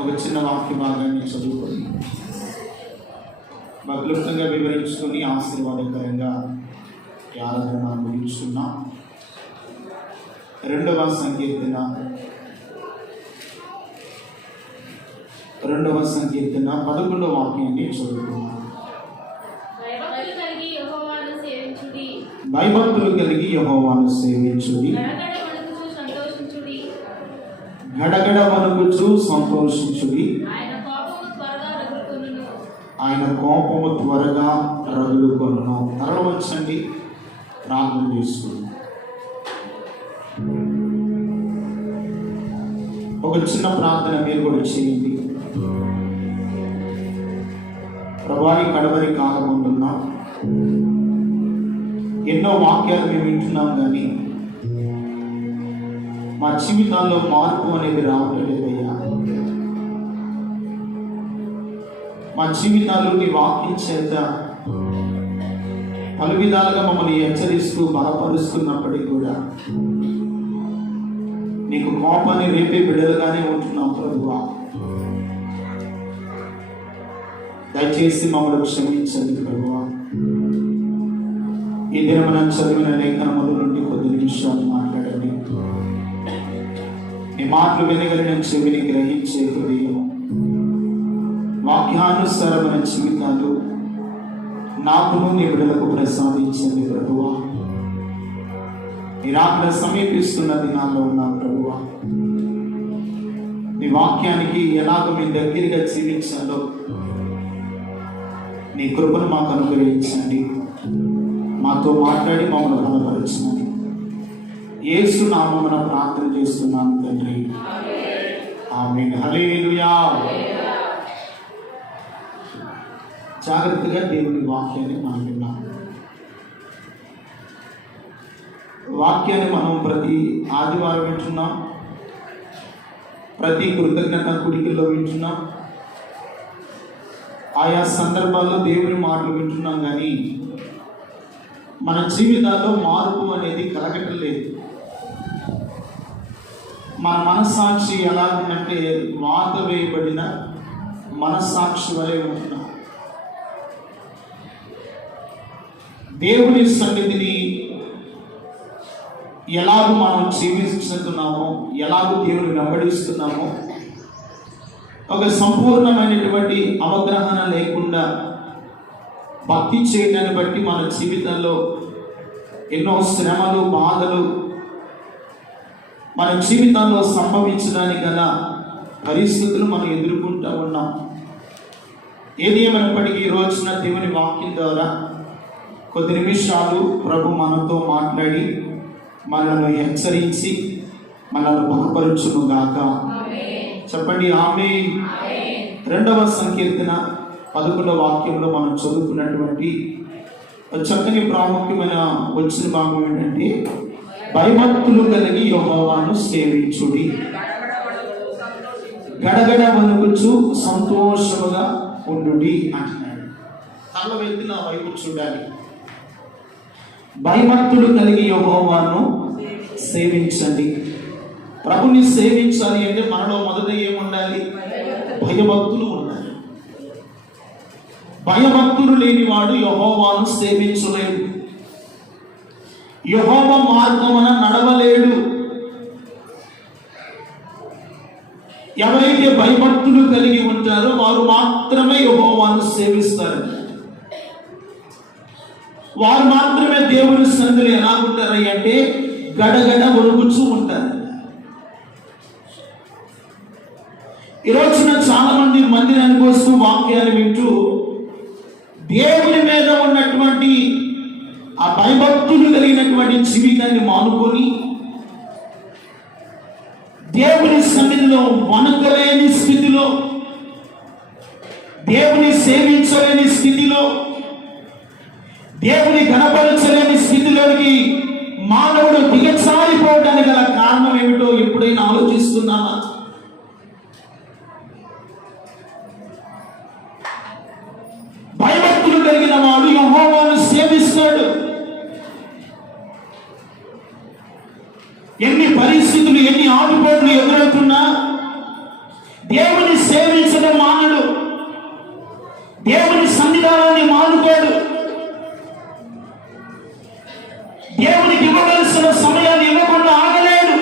ఒక చిన్న వాక్య భాగాన్ని చదువుకొని క్లుప్తంగా వివరించుకొని ఆశీర్వాదకరంగా ఈ ఆరాధన ముగించుకున్నాం. 2వ సంకీర్తన 11వ వాక్యాన్ని చదువుకున్నాం. భయభక్తులు కలిగి యెహోవాను సేవించుడి, గడగడ వణుకుచు సంతోషించుడి. ఆయన కోపము త్వరగా రగులుకొనును. తరలివచ్చండి, ప్రార్థన చేసుకుందాం. ఒక చిన్న ప్రార్థన మీరు కూడా చేయండి. ప్రభువా, కడవరి కాలం ఉంటున్నాం, ఎన్నో వాక్యాలు మేము వింటున్నాం, కానీ మా జీవితాల్లో మార్పు అనేది రావడం లేదయ్యా. మా జీవితాలు నీ వాక్యం చేత పలు విధాలుగా మమ్మల్ని హెచ్చరిస్తూ బలపరుస్తున్నప్పటికీ కూడా నీకు కోపాన్ని రేపే బిడ్డలుగానే ఉంటున్నాం. ప్రభువా, దయచేసి మమ్మల్ని క్షమించండి. ప్రభువా, ఈ దినం మనం చదివిన లేఖనముల నుండి కొద్ది నిమిషాలు మాట్లాడండి. నీ మాటలు వినగలిగిన చెవిని గ్రహించే హృదయం, వాక్యానుసారమైన జీవితాలు నాకును నీ బిడ్డలకు ప్రసాదించండి. ప్రభువా, మీరు అక్కడ సమీపిస్తున్న దినాల్లో ఉన్నా. ప్రభువా, నీ వాక్యానికి ఎలాగో మీ దగ్గరగా జీవించాలో నీ కృపను మాకు అనుగ్రహించండి. మాతో మాట్లాడి మమ్మల్ని బలపరచండి. యేసు నామమున ప్రార్థన చేస్తున్నాను తండ్రి, ఆమేన్. హల్లెలూయా. జాగ్రత్తగా దేవుని వాక్యాన్ని మనం విన్నాం. వాక్యాన్ని మనం ప్రతి ఆదివారం వింటున్నాం, ప్రతి కృతజ్ఞత కుడికల్లో వింటున్నాం, ఆయా సందర్భాల్లో దేవుని మాటలు వింటున్నాం, కానీ మన జీవితాల్లో మార్పు అనేది కలగటం లేదు. మన మనస్సాక్షి ఎలా ఉందంటే వాత వేయబడిన మనస్సాక్షి వలె ఉంటున్నాం. దేవుని సన్నిధిని ఎలాగో మనం జీవిస్తున్నామో, ఎలాగో దేవుని వెంబడిస్తున్నామో, ఒక సంపూర్ణమైనటువంటి అవగాహన లేకుండా భక్తి చేయడాన్ని బట్టి మన జీవితంలో ఎన్నో శ్రమలు, బాధలు మన జీవితంలో సంభవించడానికి గల పరిస్థితులు మనం ఎదుర్కొంటూ ఉన్నాం. ఏది ఏమైనప్పటికీ ఈ రోజున దేవుని వాక్యం ద్వారా కొద్ది నిమిషాలు ప్రభు మనతో మాట్లాడి మనల్ని హెచ్చరించి మనల్ని బలపరచును గాక. చెప్పండి ఆమేన్. 2వ సంకీర్తన 11వ వాక్యంలో మనం చదువుకున్నటువంటి చక్కని ప్రాముఖ్యమైన వచ్చిన భాగం ఏంటంటే, భయభక్తులు కలిగి యెహోవాను సేవించుడి, గడగడ వణుకుచు సంతోషముగా ఉండుడి అంటున్నాడు. తల వెళ్తున్న వైపు చూడాలి. భయభక్తులు కలిగి యెహోవాను సేవించండి. ప్రభుని సేవించాలి అంటే మనలో మొదట ఏముండాలి? భయభక్తులు ఉండాలి. భయభక్తులు లేనివాడు యెహోవాను సేవించలేడు, యెహోవా మార్గమున నడవలేడు. ఎవరైతే భయభక్తులు కలిగి ఉంటారో వారు మాత్రమే యెహోవాను సేవిస్తారు. వారు మాత్రమే దేవుని సన్నిధిలో ఎలా ఉంటారు అంటే గడగడ వణుకుచూ ఉంటారు. ఈ రోజున చాలా మంది మందిరానికి వస్తూ వాక్యాలు వింటూ దేవుని మీద ఉన్నటువంటి ఆ భయభక్తులు కలిగినటువంటి జీవితాన్ని మానుకొని దేవుని సన్నిధిలో వణకలేని స్థితిలో, దేవుని సేవించలేని స్థితిలో, దేవుని గణపరచలేని స్థితిలోకి మానవుడు దిగజారిపోవడానికి గల కారణం ఏమిటో ఎప్పుడైనా ఆలోచిస్తున్నామా? భయభక్తులు కలిగిన వాడు యెహోవాను సేవిస్తాడు. ఎన్ని పరిస్థితులు, ఎన్ని ఆటుపోట్లు ఎదురవుతున్నా దేవుని సేవించడం మానడు, దేవుని సన్నిధానాన్ని మానుకోడు, దేవునికి ఇవ్వవలసిన సమయాన్ని ఇవ్వకుండా ఆగలేడు.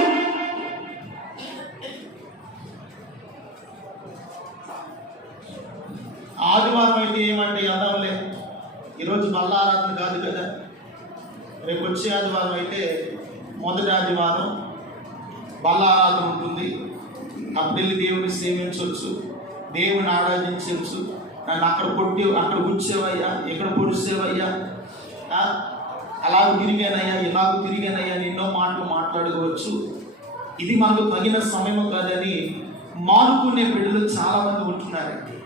ఆదివారం అయితే ఏమంటే వెళ్దాంలే, ఈరోజు మళ్ళా ఆరాధన కాదు కదా, రేపు వచ్చే ఆదివారం అయితే మొదటి ఆదివారం బల్ల ఆరాధన ఉంటుంది, అప్పుడు వెళ్ళి దేవుని సేవించవచ్చు, దేవుని ఆరాధించవచ్చు. నన్ను అక్కడ కొట్టి అక్కడ కూర్చేవయ్యా, ఎక్కడ పొడిసేవయ్యా, అలాగ తిరిగానయ్యా, ఇలాగ తిరిగానయ్యా అని ఎన్నో మాటలు మాట్లాడుకోవచ్చు. ఇది మనకు తగిన సమయం కాదని మానుకునే బిడ్డలు చాలా మంది ఉంటున్నారండి.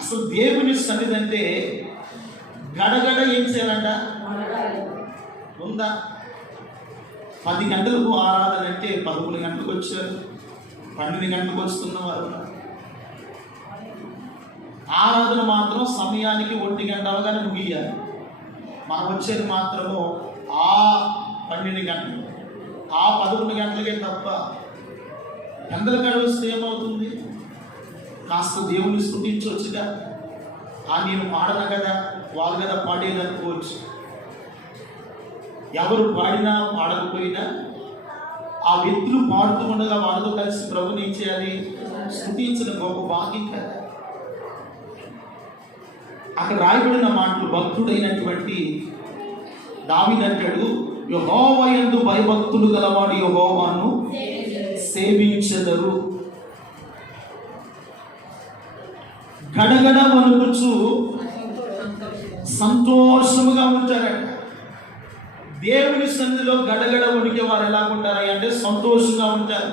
అసలు దేవుని సన్నిధి అంటే గడగడ ఏం చేయాలంట ఉందా? 10 గంటలకు ఆరాధన అంటే 11 గంటలకు వచ్చారు, 12 గంటలకు వస్తున్నవారు. ఆరాధన మాత్రం సమయానికి 1 గంట అవగానే ముగియాలి. మనం వచ్చేది మాత్రము ఆ 12 గంటలు, ఆ 11 గంటలకే తప్ప గంటల గడిస్తే ఏమవుతుంది? కాస్త దేవుని స్తుతించవచ్చుగా. నేను పాడను కదా, వాళ్ళు కదా పాడేది అనుకోవచ్చు. ఎవరు పాడినా పాడకపోయినా ఆ వ్యక్తులు పాడుతూ ఉండగా వాళ్ళతో కలిసి ప్రభుని ఏం చేయాలి? స్తుతించిన గొప్ప భాగ్యం కదా. అక్కడ రాయబడిన మాటలు భక్తుడైనటువంటి దావీదు అంటాడు, యెహోవా యందు భయభక్తులు గలవాడు యెహోవాను సేవించెదరు. గడగడ వణుకుచు సంతోషముగా ఉంటారట. దేవుని సన్నిధిలో గడగడ వణికే వారు ఎలా ఉంటారు అంటే సంతోషంగా ఉంటారు,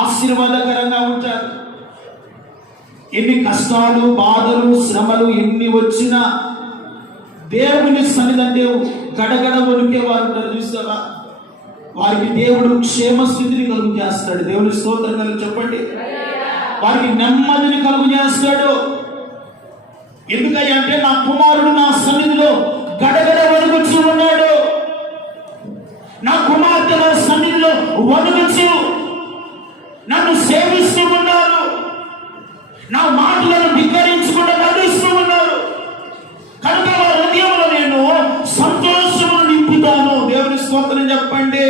ఆశీర్వాదకరంగా ఉంటారు. ఎన్ని కష్టాలు, బాధలు, శ్రమలు ఎన్ని వచ్చినా దేవుని సన్నిధి అంటే గడగడ వణికే వారు ఉంటారు. చూస్తారా? వారికి దేవుడు క్షేమ స్థితిని కలుగు చేస్తాడు. దేవుని స్తోత్రం కలిగి చెప్పండి. వారికి నెమ్మదిని కలుగు చేస్తాడు. ఎందుకంటే నా కుమారుడు నా సన్నిధిలో గడగడ వణుకుచూ ఉన్నాడు, నా కుమార్తె నా సన్నిధిలో వణుకుచూ నన్ను సేవిస్తూ ఉన్నారు, నా మాటలను ధిక్కరించకుండా నడుస్తూ ఉన్నారు. కనుక వారి హృదయంలో నేను సంతోషమును నింపుతాను. దేవుని స్తోత్రం చెప్పండి.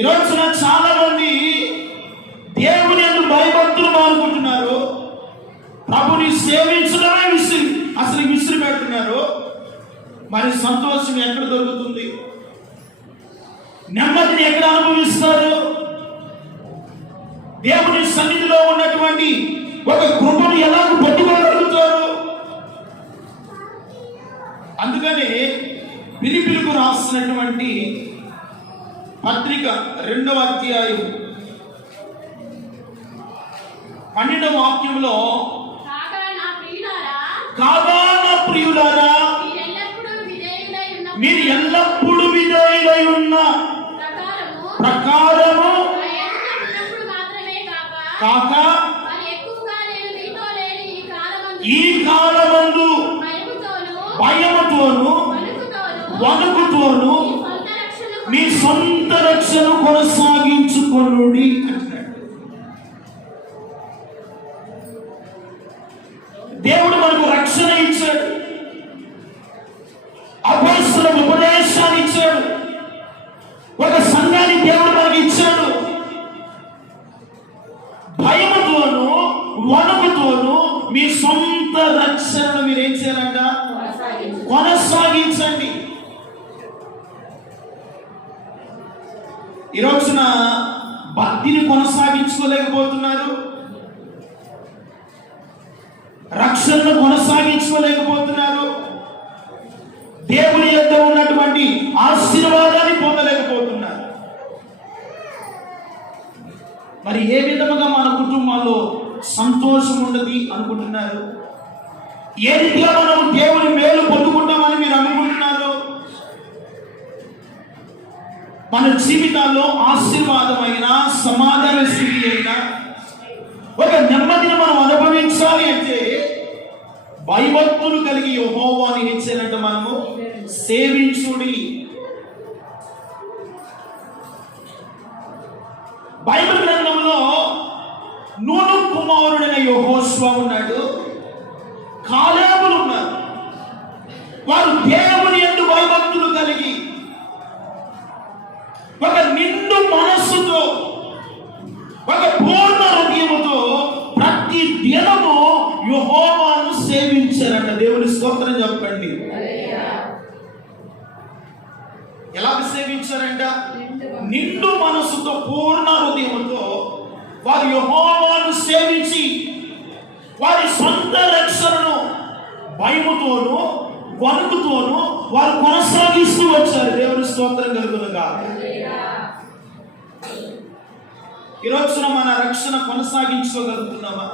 ఈరోజున చాలా మంది దేవుని యందు భయభక్తులు మానుకుంటున్నారు, ప్రభుని సేవించడమే విసిరి పెడుతున్నారు. మరి సంతోషం ఎక్కడ దొరుకుతుంది? నెమ్మదిని ఎక్కడ అనుభవిస్తారు? దేవుని సన్నిధిలో ఉన్నటువంటి ఒక కృపను ఎలా పట్టుకోగలుగుతారు? అందుకని ఫిలిప్పీయులకు రాసినటువంటి పత్రిక 2వ అధ్యాయం 12వ వాక్యంలో, కాగా నా ప్రియులారా మీరు ఎల్లప్పుడూ విధేయులై ఉన్న ప్రకారము కాక ఈ కాలమందు భయముతోను వణుకుతోను మీ సొంత రక్షణ కొనసాగించుకొనుడి అంటున్నాడు. దేవుడు మనకు రక్షణ ఇచ్చాడు, అపోస్తల ఉపదేశాన్ని ఇచ్చాడు, ఒక సంఘాన్ని దేవుడు మనకి ఇచ్చాడు. భయముతోను వణుకుతోను మీ సొంత రక్షణను మీరు ఏం చేయాలంట? కొనసాగించండి. ఈ రోజున భక్తిని కొనసాగించుకోలేకపోతున్నారు, రక్షణను కొనసాగించుకోలేకపోతున్నారు, దేవుని యొద్ద ఉన్నటువంటి ఆశీర్వాదాన్ని పొందలేకపోతున్నారు. మరి ఏ విధముగా మన కుటుంబాల్లో సంతోషం ఉండదు అనుకుంటున్నారు? ఏ రీతిగా మనం దేవుని మేలు పొందుకుంటామని మీరు అనుకుంటున్నారు? మన జీవితాల్లో ఆశీర్వాదమైన సమాధాన స్థితి అయినా ఒక నెమ్మదిని మనం అనుభవించాలి అంటే భయభక్తులు కలిగి యెహోవాని ఇచ్చేనంటే మనము సేవించుడి. బైబిల్ యెహోషువ ఉన్నాడు, కాలేబులు ఉన్నారు. వారు దేవుని యందు భయభక్తులు కలిగి ఒక నిండు మనస్సుతో, ఒక పూర్ణ హృదయముతో ప్రతి దినము యెహోవాను సేవించారంట. దేవుని స్తోత్రం చెప్పండి. ఎలా సేవించారంట? నిండు మనస్సుతో, పూర్ణ హృదయముతో వారు యెహోవాను సేవించి వారి సొంత రక్షణను భయముతోను వణుకుతోను వారు కొనసాగిస్తూ వచ్చారు. దేవుని స్తోత్రం కలుగునుగా. ఈ రోజున మన రక్షణ కొనసాగించుకోగలుగుతున్నామా?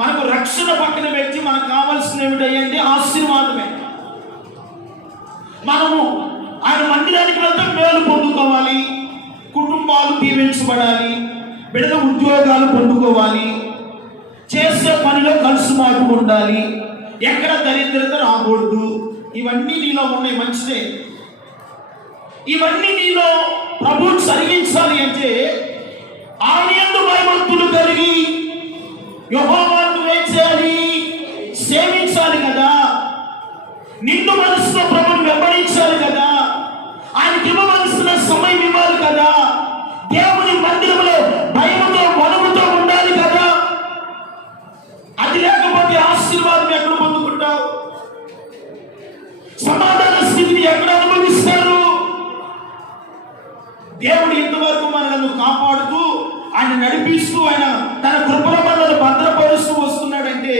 మనకు రక్షణ పక్కన పెట్టి మనకు కావాల్సిన ఏమిటంటే ఆశీర్వాదమే. మనము ఆయన మందిరానికి వెళ్తే మేలు పొందుకోవాలి, కుటుంబాలు దీవించబడాలి, బిడ్డల ఉద్యోగాలు పొందుకోవాలి, చేసే పనిలో కలుసుబాటు ఉండాలి, ఎక్కడ దరిద్రత రాకూడదు. ఇవన్నీ నీలో ఉన్నాయి, మంచిదే. ఇవన్నీ నీలో ప్రభువు జరిగించాలి అంటే ఆయన యందు భయభక్తులు కలిగి యెహోవాను ఏం చేయాలి? సేవించాలి కదా. నిండు మనసుతో ప్రభువుని వెంబడించాలి కదా. ఆయనకి ఇవ్వవలసిన సమయం ఇవ్వాలి కదా. దేవుని మందిరంలో భయముతో వణుకుతో ఉండాలి కదా. అది లేకపోతే ఆశీర్వాదం ఎక్కడ పొందుకుంటావు? సమాధాన స్థితిని ఎక్కడ అనుభవిస్తారు? దేవుడు ఇంతవరకు మనల్ని కాపాడుతూ, ఆయన నడిపిస్తూ, ఆయన తన కృపలో మనల్ని భద్రపరుస్తూ వస్తున్నాడంటే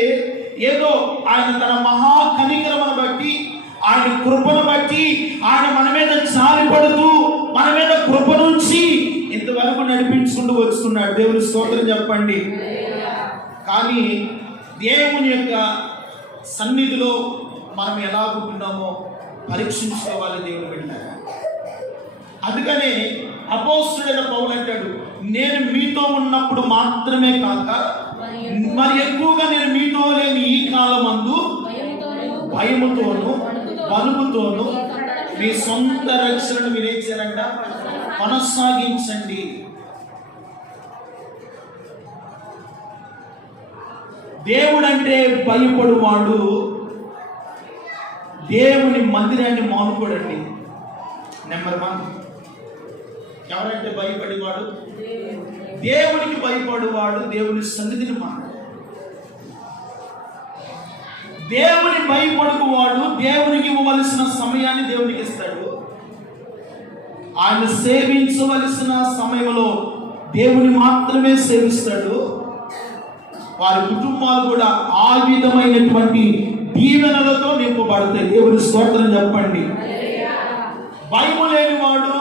ఏదో ఆయన తన మహా కనికరమును బట్టి, ఆయన కృపను బట్టి, ఆయన మన మీద జాలిపడుతూ మన మీద కృప నుంచి ఇంతవరకు నడిపించుకుంటూ వస్తున్నాడు. దేవుని స్తోత్రం చెప్పండి. కానీ దేవుని యొక్క సన్నిధిలో మనం ఎలా ఉంటున్నామో పరీక్షించుకోవాలి దేవుని బిడ్డ. అందుకనే అపోస్తలుడైన పౌలు అంటాడు, నేను మీతో ఉన్నప్పుడు మాత్రమే కాక మరి ఎక్కువగా నేను మీతో లేని ఈ కాలమందు భయముతోను వణుకుతోను మీ సొంత రక్షణను వినేచారంట కొనసాగించండి. దేవుడంటే భయపడువాడు దేవుని మందిరాన్ని మానుకోడండి. నెంబర్ 1. ఎవరంటే భయపడేవాడు? దేవునికి భయపడేవాడు దేవుని సన్నిధిని మానడు. దేవుని భయపడుకువాడు దేవునికి ఇవ్వవలసిన సమయాన్ని దేవునికి ఇస్తాడు. ఆయన సేవించవలసిన సమయంలో దేవుని మాత్రమే సేవిస్తాడు. వారి కుటుంబాలు కూడా ఆ విధమైనటువంటి దీవెనలతో నింపబడతాయి. దేవుని స్తోత్రం చెప్పండి. భయము లేనివాడు,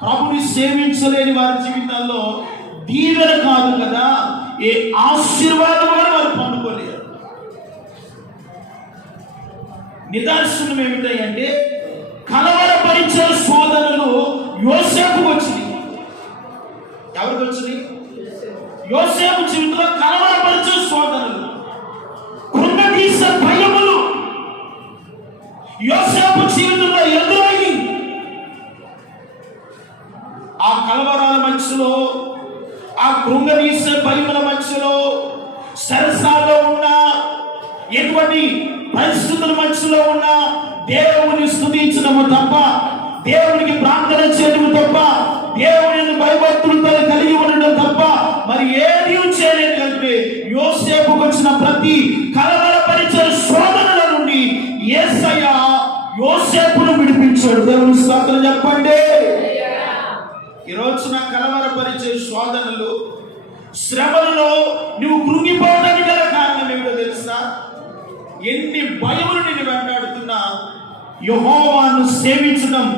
ప్రభుని సేవించలేని వారి జీవితాల్లో దీవెన కాదు కదా, ఏ ఆశీర్వాదం కూడా వారు పొందుకోలేరు. నిదర్శనం ఏమిటంటే కలవరపరిచే శోధనలు యోసేపుకు వచ్చింది. ఎవరికి వచ్చింది? యోసేపు జీవితంలో కలవరపరిచే శోధనలు, కృంగదీసే భయములు యోసేపు జీవితంలో ఎదురయ్యి ఆ కలవరాల మధ్యలో, ఆ కృంగదీసే భయముల మధ్యలో, సరసాల్లో ఉన్న ఎటువంటి పరిస్థితుల మధ్యలో ఉన్న దేవుని స్తుతించడము తప్ప, దేవునికి ప్రార్థన చేయడము తప్ప, దేవుని భయభక్తులతో కలిగి ఉండడం తప్ప మరి ఏది చేయలేదంటే యోసేపుకు వచ్చిన ప్రతి కలవరపరిచే శోధనల నుండి యేసయ్య యోసేపును విడిపించాడు. దేవుని స్తోత్రం చెప్పండి. ఈ రోజున కలవరపరిచే శోధనలు, శ్రమలలో నువ్వు కృంగిపోవడానికి గల కారణం ఏమిటో తెలుసా? ఎన్ని భయములు నిన్ను వెంటాడుతున్నా యెహోవాను సేవించడం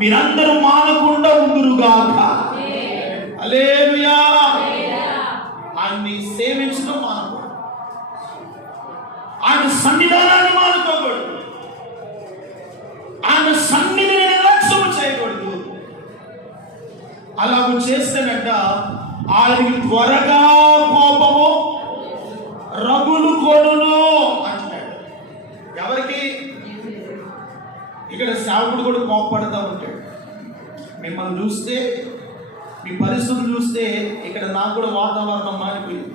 మీరందరూ మానకుండా ఉందురుగాక. హల్లెలూయా. ఆయన్ని సేవించడం మానకూడదు, ఆయన సన్నిధానాన్ని మానుకోకూడదు, ఆయన సన్నిధిని నిర్లక్ష్యం చేయకూడదు. అలాగూ చేస్తేనంట ఆయనకి త్వరగా కోపము రగులు కొడును అంటాడు. ఎవరికి? ఇక్కడ సేవకుడు కూడా కోపపడతా ఉంటాడు. మిమ్మల్ని చూస్తే మీ పరిస్థితులు చూస్తే ఇక్కడ నాకు కూడా వాతావరణం మారిపోయింది.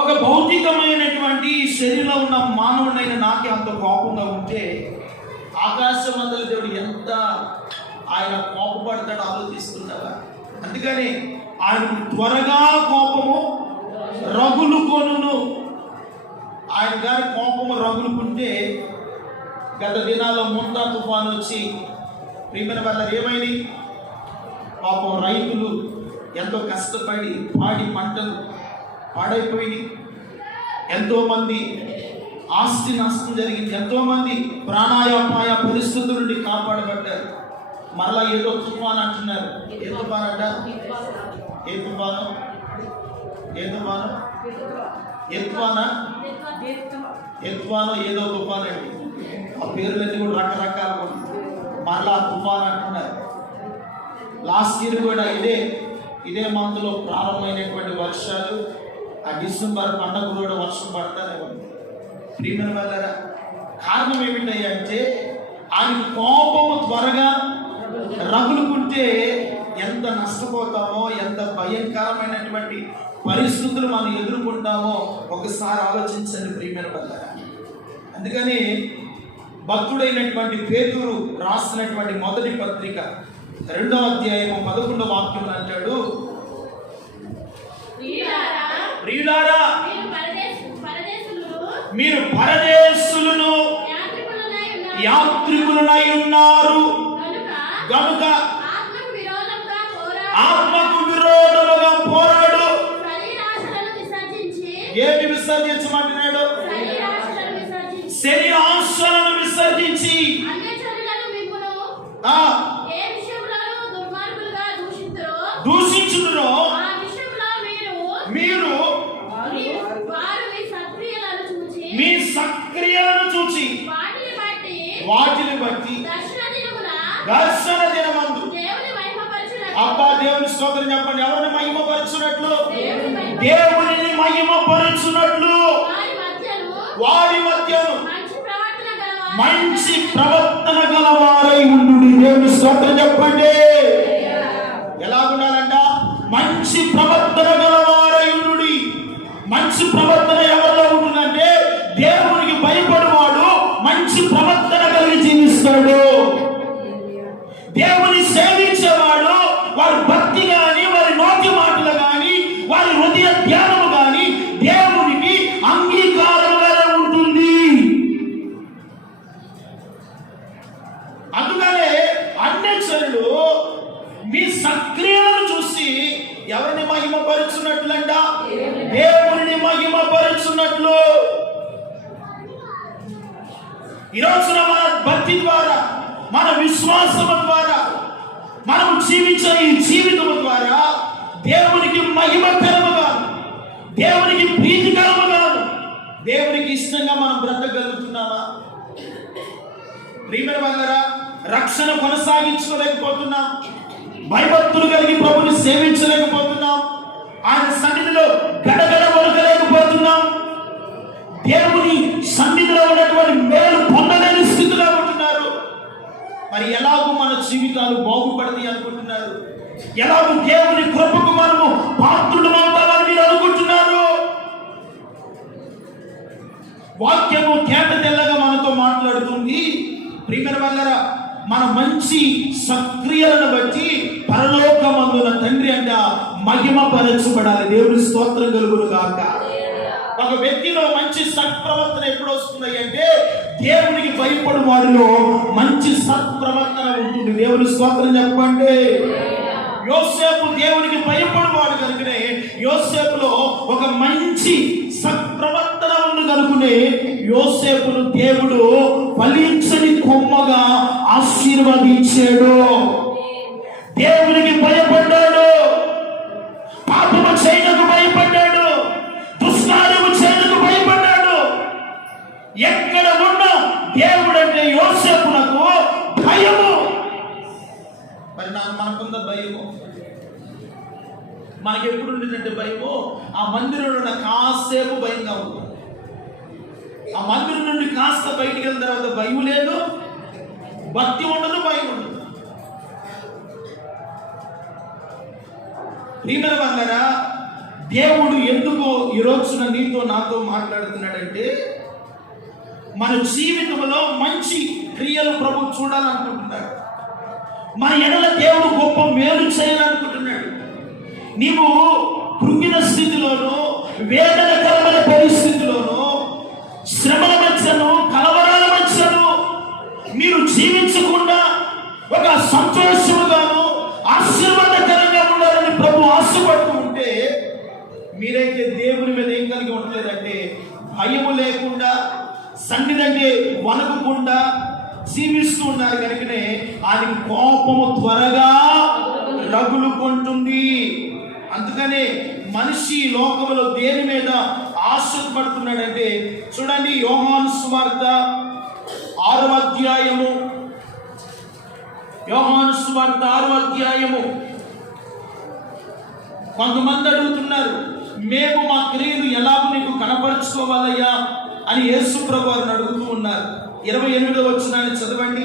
ఒక భౌతికమైనటువంటి శరీరంలో ఉన్న మానవుడైన నాకే అంత కోపంగా ఉంటే ఆకాశమందల దేవుడు ఎంత ఆయన కోపపడతాడో ఆలోచిస్తున్నావా? అందుకని ఆయనకు త్వరగా కోపము రగులు కొనును. ఆయన గారి కోపము రగులుకుంటే గత దినాల్లో ముందా తుఫాను వచ్చి ప్రియమైన వల్ల ఏమైంది? పాపం రైతులు ఎంతో కష్టపడి పాడి పంటలు పాడైపోయి ఎంతోమంది ఆస్తి నష్టం జరిగింది, ఎంతోమంది ప్రాణాయాపాయ పరిస్థితుల నుండి కాపాడబడ్డారు. మరలా ఏదో తుఫాను అంటున్నారు. ఏ తుఫాను అంట? ఏ తుఫాను? ఏ తుఫాను? ఎత్వానో ఏదో తుఫాను అండి. ఆ పేర్లన్నీ కూడా రకరకాలు. మరలా తుఫాను అంటున్నారు. లాస్ట్ ఇయర్ కూడా ఇదే మంత్లో ప్రారంభమైనటువంటి వర్షాలు ఆ డిసెంబర్ పండుగ కూడా వర్షం పడతానే ఉంది. ప్రియమైన వాళ్ళరా, కారణం ఏమిటంటే ఆయన కోపము త్వరగా రగులుకుంటే ఎంత నష్టపోతామో, ఎంత భయంకరమైనటువంటి పరిస్థితులు మనం ఎదుర్కొంటామో ఒకసారి ఆలోచించండి ప్రియమైన వాళ్ళరా. అందుకని భక్తుడైనటువంటి పేతురు రాసినటువంటి మొదటి పత్రిక 2వ అధ్యాయము 11వ వాక్యం అంటాడు, ప్రియులారా మీరు పరదేశులను యాత్రికులనై ఉన్నారు గనుక ఆత్మకు విరోధముగా పోరాడు. ఏమి విసర్జించమంటున్నాడు? శరీరాశలను విసర్జించి దూషించుదురో మీరు మీ సక్రియలను చూచి వాటిని బట్టి దర్శన దినమందు అబ్బా దేవుని స్తోత్రం చెప్పండి. ఎవరిని మహిమపరచునట్లు? దేవుని మహిమపరచునట్లు వారి మధ్యను మంచి ప్రవర్తన గలవారై ఉండు. దేవుని స్తోత్రం చెప్పండి. ఎలా ఉండాలంట? మంచి ప్రవర్తన గలవారై ఉండు. మంచి ప్రవర్తన ఎవరిలో ఉంటుందంటే దేవునికి భయపడేవాడు మంచి ప్రవర్తన కలిగి జీవిస్తాడు. దేవుని సేవించేవాడు వారి భక్తి కానీ, వారి నోటి మాటలు కానీ, వారి హృదయ ధ్యానము కానీ దేవునికి అంగీకారముగానే ఉంటుంది. అందుకనే అన్యజనులు మీ సక్రియలను చూసి ఎవరిని మహిమపరుచున్నట్లంట? దేవుని మహిమపరుచున్నట్లు. ఈరోజున మన భక్తి ద్వారా, మన విశ్వాసము ద్వారా, మనము జీవించే ఈ జీవితము ద్వారా దేవునికి మహిమకరముగా, దేవునికి ప్రీతికరముగా, దేవునికి ఇష్టంగా మనం బ్రతకగలుగుతున్నామా? ప్రియమైన వాళ్ళరా, రక్షణ కొనసాగించుకోలేకపోతున్నాం, భయభక్తులు కలిగి ప్రభుని సేవించలేకపోతున్నాం, ఆయన సన్నిధిలో గడగడ వరకలేకపోతున్నాం, దేవుని సన్నిధిలో ఉన్నటువంటి మేలు పొందలేని స్థితిలో ఉంటున్నారు. మరి ఎలాగో మన జీవితాలు బాగుపడతాయి అనుకుంటున్నారు? ఎలాగో దేవుని కృపకు మనము పాత్రులమవుతామని మీరు అనుకుంటున్నారు? వాక్యము తేట తెల్లగా మనతో మాట్లాడుతుంది. ప్రియమైన వాళ్ళరా, మన మంచి సక్రియలను బట్టి పరలోకమందున తండ్రి అంట మహిమపరచబడాలి. దేవుని స్తోత్రం కలుగును గాక. ఒక వ్యక్తిలో మంచి సత్ప్రవర్తన ఎప్పుడు వస్తుంది అంటే దేవునికి భయపడు వాడిలో మంచి సత్ప్రవర్తన ఉంటుంది. దేవుని స్తోత్రం చెప్పండి. యోసేపు దేవునికి భయపడేవాడు కనుకనే యోసేపులో ఒక మంచి సత్ప్రవర్తన ఉంది కనుకనే యోసేపును దేవుడు ఫలించని కొమ్మగా ఆశీర్వదించాడు. దేవునికి భయపడ్డాడు, పాపము చేయకు భయపడ్డాడు, దుష్కార్యము చేయకు భయపడ్డాడు. ఎక్కడ ఉన్నా దేవుడు అంటే యోసేపునకు భయము. మరి మనకుంద భయము. మనకి ఎప్పుడు ఉండేదంటే భయము, ఆ మందిరంలో కాసేపు భయంగా ఉంది. ఆ మందిరం నుండి కాస్త బయటికి వెళ్ళిన తర్వాత భయం లేదు, భక్తి ఉండదు, భయం ఉండదు. ప్రియమైన వాళ్ళరా, దేవుడు ఎందుకో ఈ రోజున నీతో నాతో మాట్లాడుతున్నాడంటే, మన జీవితంలో మంచి క్రియలు ప్రభు చూడాలనుకుంటున్నాడు. మన ఎడల దేవుడు గొప్ప మేలు చేయాలనుకుంటున్నాడు. నీవు కృంగిన స్థితిలోనూ, వేదనకరమైన పరిస్థితిలోనూ, శ్రమల మధ్యను, కలవరాల మధ్యను మీరు జీవించకుండా ఒక సంతోషముగాను ఆశీర్వాదకరంగా ఉండాలని ప్రభు ఆశపడుతూ ఉంటే, మీరైతే దేవుని మీద ఏం కలిగి ఉండలేదంటే, భయము లేకుండా, సన్నిధంటే వణకకుండా జీవిస్తూ ఉన్నారు. కనుకనే ఆయన కోపము త్వరగా రగులుకుంటుంది. అందుకనే మనిషి లోకములో దేని మీద ఆశపడుతున్నాడంటే, చూడండి యోహాను సువార్త 6వ అధ్యాయము, యోహాను సువార్త 6వ అధ్యాయము. కొంతమంది అడుగుతున్నారు, మేము మా క్రియలు ఎలాగో నీకు కనపరుచుకోవాలయ్యా అని యేసు ప్రభు వారిని అడుగుతూ ఉన్నారు. 28వ వచనాన్ని చదవండి.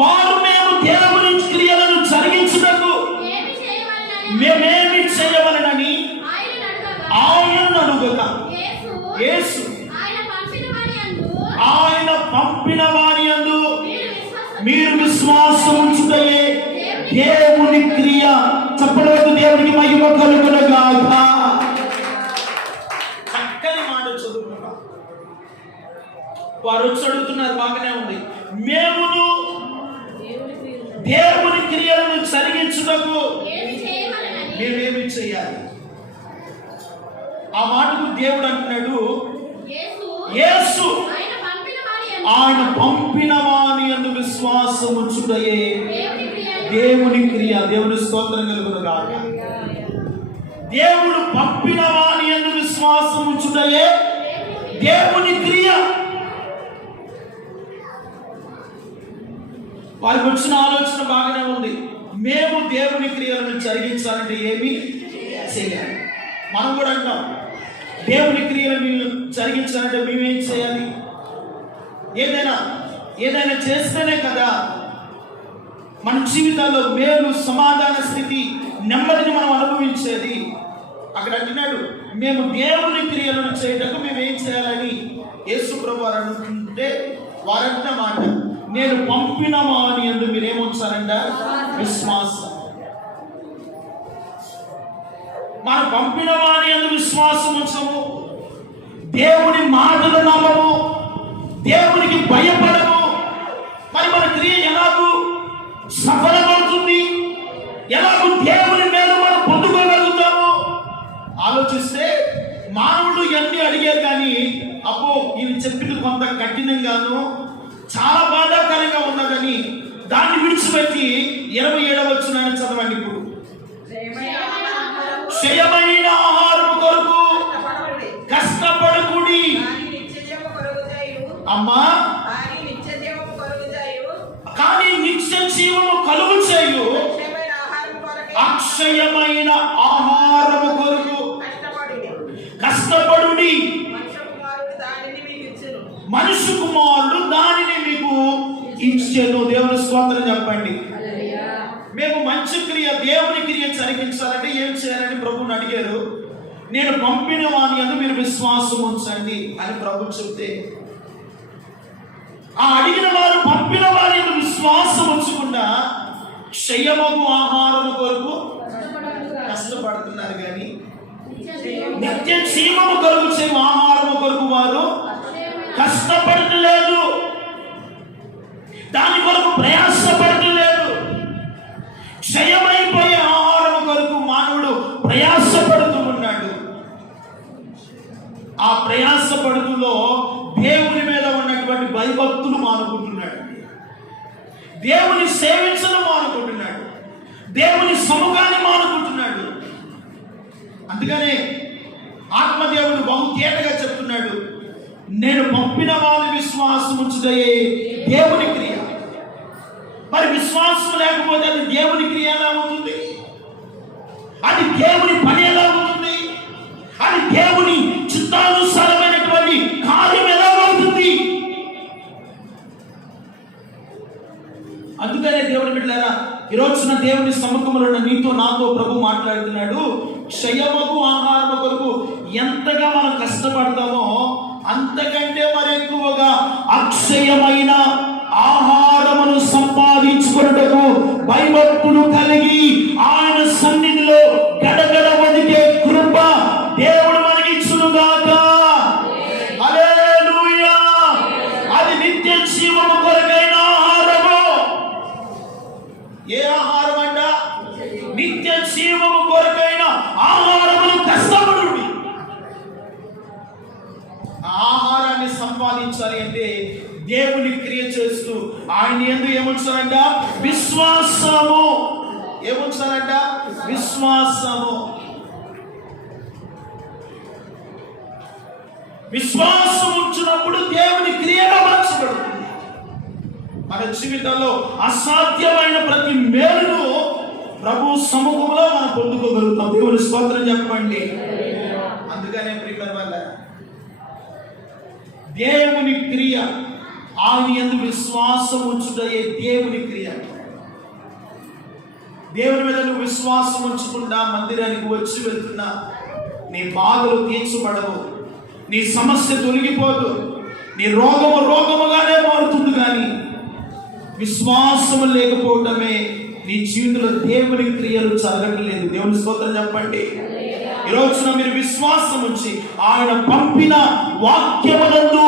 వారు మేము దేవుని క్రియలను జరిగించుటకు మేమేమి చేయవలనని ఆయన అడుగగా, యేసు ఆయన పంపిన వారి యందు మీరు విశ్వాసం ఉంచుటయే దేవుని క్రియ. చెప్పలేదు దేవునికి మహిమ కలుగునుగాక. చక్కని మాట చదువుకున్నాం. వారు వచ్చి అడుగుతున్నారు, బాగానే ఉంది. మేమును దేవుని క్రియలను జరిగించుటకు మేమేమి చేయాలి? ఆ మాటకు దేవుడు అంటున్నాడు, యేసు ఆయన పంపిన వాని యందు విశ్వాసం ఉంచుటయే దేవుని క్రియ. దేవుని స్తోత్రం కలుగునుగాక. దేవుడు పంపిన వాని యందు విశ్వాసం ఉంచుటయే దేవుని క్రియ. వారికి వచ్చిన ఆలోచన బాగానే ఉంది. మేము దేవుని క్రియలను జరిగించాలంటే ఏమి చేయాలి? మనం కూడా అంటాం, దేవుని క్రియలను జరిగించాలంటే మేమేం చేయాలి? ఏదైనా చేస్తేనే కదా మన జీవితాల్లో మేలు, సమాధాన స్థితి, నెమ్మదిని మనం అనుభవించేది. అక్కడ అంటున్నాడు, మేము దేవుని క్రియలను చేయటకు మేమేం చేయాలని యేసు ప్రభు వారు అనుకుంటే, వారంటున్న మాట, నేను పంపిన వాని యందు మీరేమొచ్చారంట? విశ్వాసం. మనం పంపిన వాని యందు విశ్వాసం ఉంచము, దేవుని మాటలు నమ్మము, దేవునికి భయపడము. మరి మన క్రియ ఎలాగూ సఫలమవుతుంది? ఎలాగూ దేవుని మీద మనం పొందుకోగలుగుతాము? ఆలోచిస్తే మానవుడు ఎన్ని అడిగారు కానీ, అబ్బో ఈయన చెప్పింది కొంత కఠినంగాను చాలా బాధాకరంగా ఉన్నదని దాన్ని విడిచిపెట్టి 27వ వచనాన్ని చదవండి. ఇప్పుడు క్షయమైన ఆహారం కొరకు కష్టపడకుడి. అమ్మా, కానీ నిత్య జీవము కలుగు చేయు అక్షయమైన ఆహారము కొరకు కష్టపడుడి. మనుష్య కుమారుడు దానిని మీకు ఇచ్చెను. దేవుని స్తోత్రం చెప్పండి. మేము మంచి క్రియ, దేవుని క్రియ జరిగించాలంటే ఏం చేయాలని ప్రభువుని అడిగారు. నేను పంపిన వాని యందు మీరు విశ్వాసం ఉంచండి అని ప్రభు చెప్తే, ఆ అడిగిన వారు పంపిన వారి యందు విశ్వాసం ఉంచకుండా క్షయమగు ఆహారము కొరకు కష్టపడుతున్నారు. కానీ నిత్య జీవము కలుగు చేయు ఆహారము కొరకు వారు కష్టపడలేదు, దాని కొరకు ప్రయాసపడలేదు. క్షయమైపోయే ఆహారం కొరకు మానవుడు ప్రయాసపడుతూ ఉన్నాడు. ఆ ప్రయాసపడుతులో దేవుని మీద ఉన్నటువంటి భయభక్తులు మానుకుంటున్నాడు, దేవుని సేవించడం మానుకుంటున్నాడు, దేవుని సముఖాన్ని మానుకుంటున్నాడు. అందుకనే ఆత్మదేవుడు బహు తేటగా చెప్తున్నాడు, నేను పంపిన వారి విశ్వాసం ఉంచుటయే దేవుని క్రియ. మరి విశ్వాసం లేకపోతే అది దేవుని క్రియ ఎలా అవుతుంది? అది దేవుని పని ఎలా అవుతుంది? అది దేవుని చిత్తానుసారమైనటువంటి కార్యం ఎలా అవుతుంది? అందుకనే దేవుని బిడ్డలారా, ఈ రోజున దేవుని సముఖంలో ఉన్న నీతో నాతో ప్రభు మాట్లాడుతున్నాడు. క్షయమగు ఆహారము కొరకు ఎంతగా మనం కష్టపడతామో అంతకంటే మరి ఎక్కువగా అక్షయమైన ఆహారమును సంపాదించుకున్నటకు భయభక్తులు కలిగి ఆయన సన్నిధిలో గడగడ వదికే కృప దేవుడు మనకిచ్చునుగాక. హల్లెలూయా. అది నిత్య జీవము కొరకైన ఆహారము. ఏ ఆహారం అంట? నిత్య జీవము కొరకైన ఆహారమును కష్టపడుడి. ఆహారాన్ని సంపాదించాలి అంటే దేవుని క్రియ చేస్తూ ఆయన యందు ఏముంచాలంట? విశ్వాసము. ఏముంచాలంట? విశ్వాసము. విశ్వాసం ఉంచినప్పుడు దేవుని క్రియగా మార్చబడుతుంది. మన జీవితంలో అసాధ్యమైన ప్రతి మేలును ప్రభు సముఖంలో మనం పొందుకోగలుగుతాం. దేవుని స్తోత్రం చెప్పండి. అందుకనే ప్రియుల వల్ల దేవుని క్రియ, ఆయన యందు విశ్వాసం ఉంచుటయే దేవుని క్రియ. దేవుని మీద నువ్వు విశ్వాసం ఉంచకుండా మందిరానికి వచ్చి వెళ్తున్నా నీ బాధలు తీర్చబడవు, నీ సమస్య తొలగిపోదు, నీ రోగముగానే మారుతుంది. కానీ విశ్వాసము లేకపోవడమే నీ జీవితంలో దేవుని క్రియలు జరగట్లేదు. దేవుని స్తోత్రం చెప్పండి. ఈ రోజున మీరు విశ్వాసం ఉంచి ఆయన పంపిన వాక్యమునందు,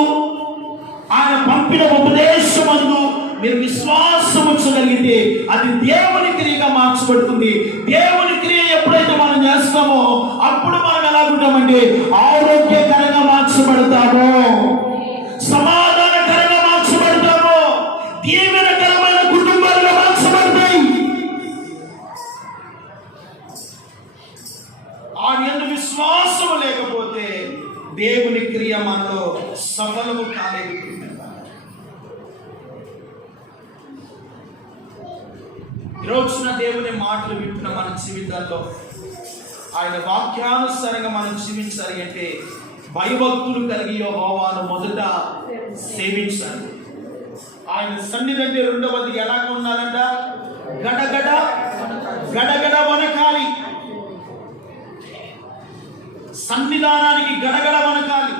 ఆయన పంపిన ఉపదేశమందు మీరు విశ్వాసం ఉంచగలిగితే అది దేవుని క్రియగా మార్చబడుతుంది. దేవుని క్రియ ఎప్పుడైతే మనం చేస్తామో అప్పుడు మనం ఎలాగుంటామంటే ఆరోగ్యకరంగా మార్చబడతాము, సమాధానకరంగా మార్చబడతాము, దీవెనకరమైన కుటుంబాలుగా మార్చబడతాయి. ఆయన యందు విశ్వాసము లేకపోతే దేవుని క్రియ మనలో సఫలము కాలేదు. ఈరోజున దేవుని మాటలు వింటున్న మన జీవితాల్లో ఆయన వాక్యానుసారంగా మనం జీవించాలి అంటే భయభక్తులు కలిగి యెహోవాను మొదట సేవించాలి. ఆయన సన్నిధి అంటే రెండవది ఎలా ఉండాలంట? గడగడ గడగడ వనకాలి. సన్నిధానానికి గడగడ వనకాలి.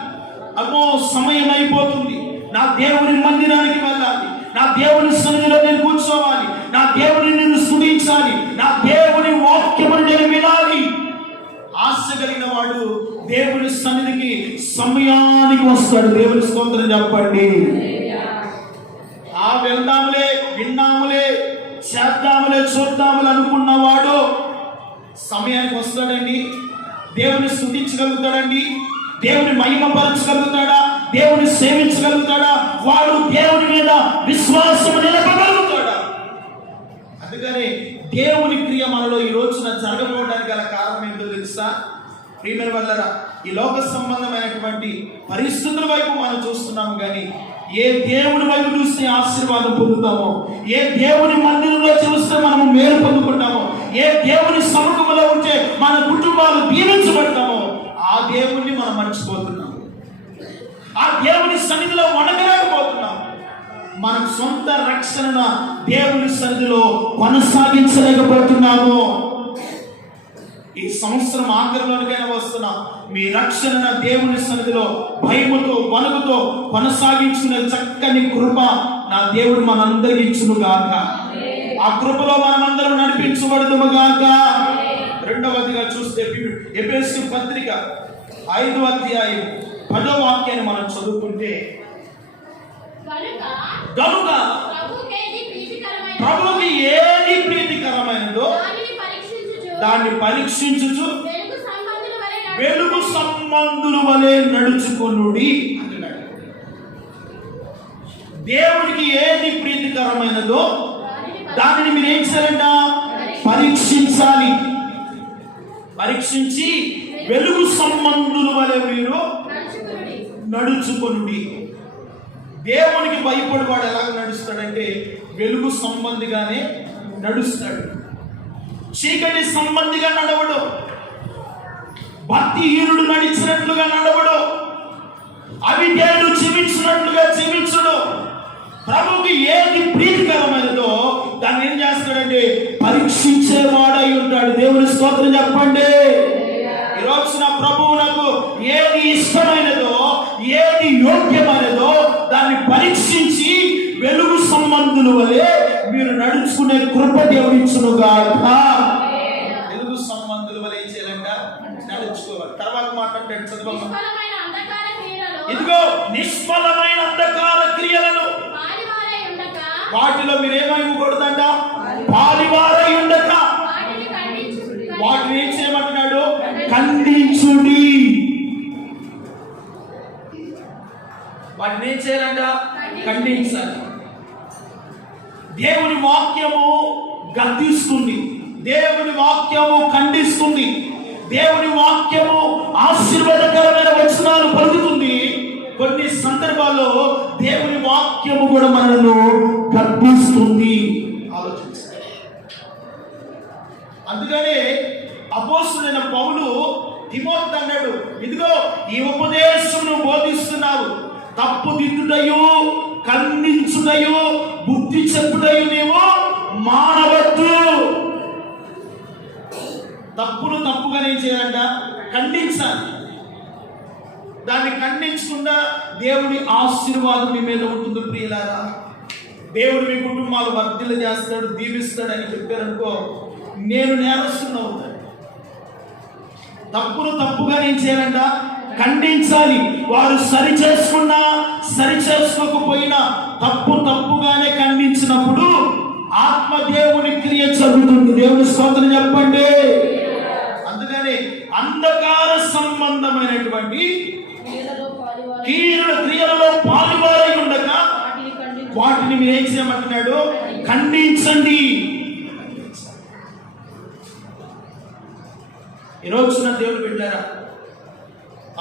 అమ్మో సమయం అయిపోతుంది, నా దేవుని మందిరానికి వెళ్ళాలి, నా దేవుని సన్నిధిలో నేను కూర్చోవాలి, నా దేవుని నేను స్తుతించాలి, నా దేవుని వాక్యమును నేను వినాలి. ఆశ కలిగిన వాడు దేవుని సన్నిధికి సమయానికి వస్తాడు. దేవుని స్తోత్రం చెప్పండి. వెళ్దాములే, విన్నాములే, చేద్దాములే, చూద్దాములే అనుకున్నవాడు సమయానికి వస్తాడండి. దేవుని స్తుతించగలుగుతాడండి, దేవుని మహిమపరచగలుగుతాడా, దేవుని సేవించగలుగుతాడా, వాడు దేవుని మీద విశ్వాసం నిలపగలుగుతాడా. అందుకని దేవుని క్రియ మనలో ఈ రోజున జరగకపోవడానికి గల కారణం ఏంటో తెలుసా? ప్రియమైన వాళ్ళరా, ఈ లోక సంబంధమైనటువంటి పరిస్థితుల వైపు మనం చూస్తున్నాము, కానీ ఏ దేవుని వైపు చూస్తే ఆశీర్వాదం పొందుతామో, ఏ దేవుని మందిరంలో చూస్తే మనము మేలు పొందుకుంటామో, ఏ దేవుని సముఖంలో ఉంటే మన కుటుంబాలు దీవించబడతామో ఆ దేవుణ్ణి మనం మర్చిపోతున్నాం. ఆ దేవుని సన్నిధిలో వణకలేకపోతున్నాం. మన సొంత రక్షణ దేవుని సన్నిధిలో కొనసాగించలేకపోతున్నాము. ఈ సంవత్సరం ఆఖరిలోనికైనా వస్తున్నా మీ రక్షణ దేవుని సన్నిధిలో భయముతో వణుకుతో కొనసాగించుకునే చక్కని కృప నా దేవుడు మనందరికి ఇచ్చును గాక. ఆ కృపలో మనమందరం నడిపించబడుదుము గాక. రెండవదిగా చూస్తే ఎఫెసీ పత్రిక 5వ అధ్యాయం 10వ వాక్యాన్ని మనం చదువుకుంటే, గనుక ప్రభువుకి ఏది ప్రీతికరమైనదో దాన్ని పరీక్షించుచు వెలుగు సంబంధుల వలె నడుచుకొనుడి అంటున్నాడు. దేవుడికి ఏది ప్రీతికరమైనదో దానిని మీరు ఏం చేయాలంట? పరీక్షించాలి. పరీక్షించి వెలుగు సంబంధుల వలె మీరు నడుచుకొనుడి. దేవునికి భయపడి వాడు ఎలాగ నడుస్తాడంటే వెలుగు సంబంధిగానే నడుస్తాడు. చీకటి సంబంధిగా నడవడు, భక్తిహీనుడు నడిచినట్లుగా నడవడు, అవిధేయుడు జీవించినట్లుగా జీవించడు. ప్రభువుకి ఏది ప్రీతికరమైనదో దాన్ని ఏం చేస్తాడంటే పరీక్షించేవాడై ఉంటాడు. దేవుని స్తోత్రం చెప్పండి. ఈ రోజున ప్రభువునకు ఏది ఇష్టమైనదో, ఏది యోగ్యమైనదో దాన్ని పరీక్షించి వెలుగు సంబంధుల వలె మీరు నడుచుకునే కృప దేవుడిచ్చునుగాక. వెలుగు సంబంధుల వలె ఏం చేయాలంట? నడుచుకోవాలి. తర్వాత మాట్లాడాడు చదువు. ఇదిగో నిష్ఫలమైన అంధకార క్రియలను వాటిలో మీరు ఏమైపోకూడదంట? పాలివారై ఉండక వాటిని ఏం చేయమంటున్నాడు? ఖండించుడి. వాటిని ఏం చేయాలంట? ఖండించాలి. దేవుని వాక్యము గద్దిస్తుంది, దేవుని వాక్యము ఖండిస్తుంది, దేవుని వాక్యము ఆశీర్వాదకరమైన వచనాలు పలుకుతుంది. కొన్ని సందర్భాల్లో దేవుని వాక్యము కూడా మనను గద్దిస్తుంది. ఆలోచించాలి. అందుకనే అపోస్తలుడైన పౌలు తిమోతితో అన్నాడు, ఇదిగో ఈ ఉపదేశమును బోధిస్తున్నావు, తప్పు దిద్దుటయు ఖండించుటయు బుద్ధి చెప్పుటయు నీవు మానవద్దు. తప్పును తప్పుగానే చేయాలంట, ఖండించాలి. దాన్ని ఖండించకుండా దేవుడి ఆశీర్వాదం మీ మీద ఉంటుంది. ప్రియులారా, దేవుడు మీ కుటుంబాలు వర్ధిల్ల చేస్తాడు, దీవిస్తాడు అని చెప్పారనుకో, నేను నేరస్తున్నా అవుతాను. తప్పును తప్పుగా ఏం చేయాలంట? ఖండించాలి. వారు సరి చేసుకున్నా సరి చేసుకోకపోయినా తప్పు తప్పుగానే ఖండించినప్పుడు ఆత్మదేవుని క్రియ జరుగుతుంది. దేవుని స్తోత్రం చెప్పండి. అందుకని అంధకార సంబంధమైనటువంటి క్రియలలో పాలువారై ఉండక వాటిని మీరు ఏం చేయమంటున్నాడు? ఖండించండి. ఈరోజు నా దేవుడు పెట్టారా,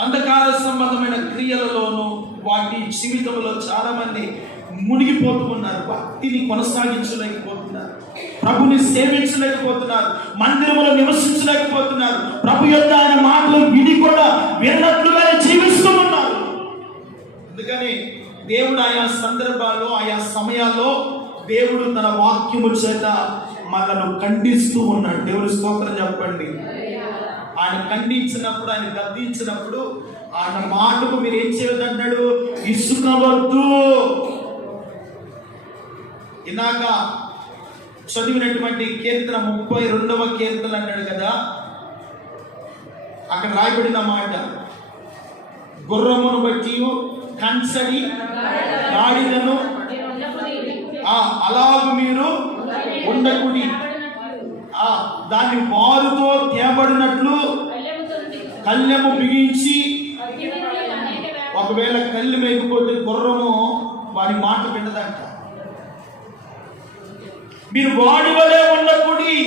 అంధకార సంబంధమైన క్రియలలోనూ వాటి జీవితంలో చాలా మంది మునిగిపోతున్నారు. భక్తిని కొనసాగించలేకపోతున్నారు, ప్రభుని సేవించలేకపోతున్నారు, మందిరంలో నివసించలేకపోతున్నారు, ప్రభు యొక్క ఆయన మాటలు విని కూడా విన్నట్లుగానే జీవిస్తూ ఉన్నారు. అందుకని దేవుడు ఆయా సందర్భాల్లో ఆయా సమయాల్లో దేవుడు తన వాక్యము చేత మనను ఖండిస్తూ ఉన్నాడు. దేవుని స్తోత్రం చెప్పండి. ఆయన ఖండించినప్పుడు, ఆయన గద్దించినప్పుడు ఆయన మాటకు మీరు ఏం చేయొద్దంటాడు? ఇసుకవద్దు. ఇందాక చదివినటువంటి కీర్తన 32వ కీర్తన అన్నాడు కదా, అక్కడ రాయబడిన మాట, గుర్రమును బట్టి కంచడి గాడిదను అలాగూ మీరు ఉండకుడి, దాన్ని వారుతో తేబడినట్లు కళ్ళెము బిగించి. ఒకవేళ కళ్ళు మేకపోతే గుర్రము వాడి మాట వినదంట. మీరు వాడి వలె ఉండకుడి,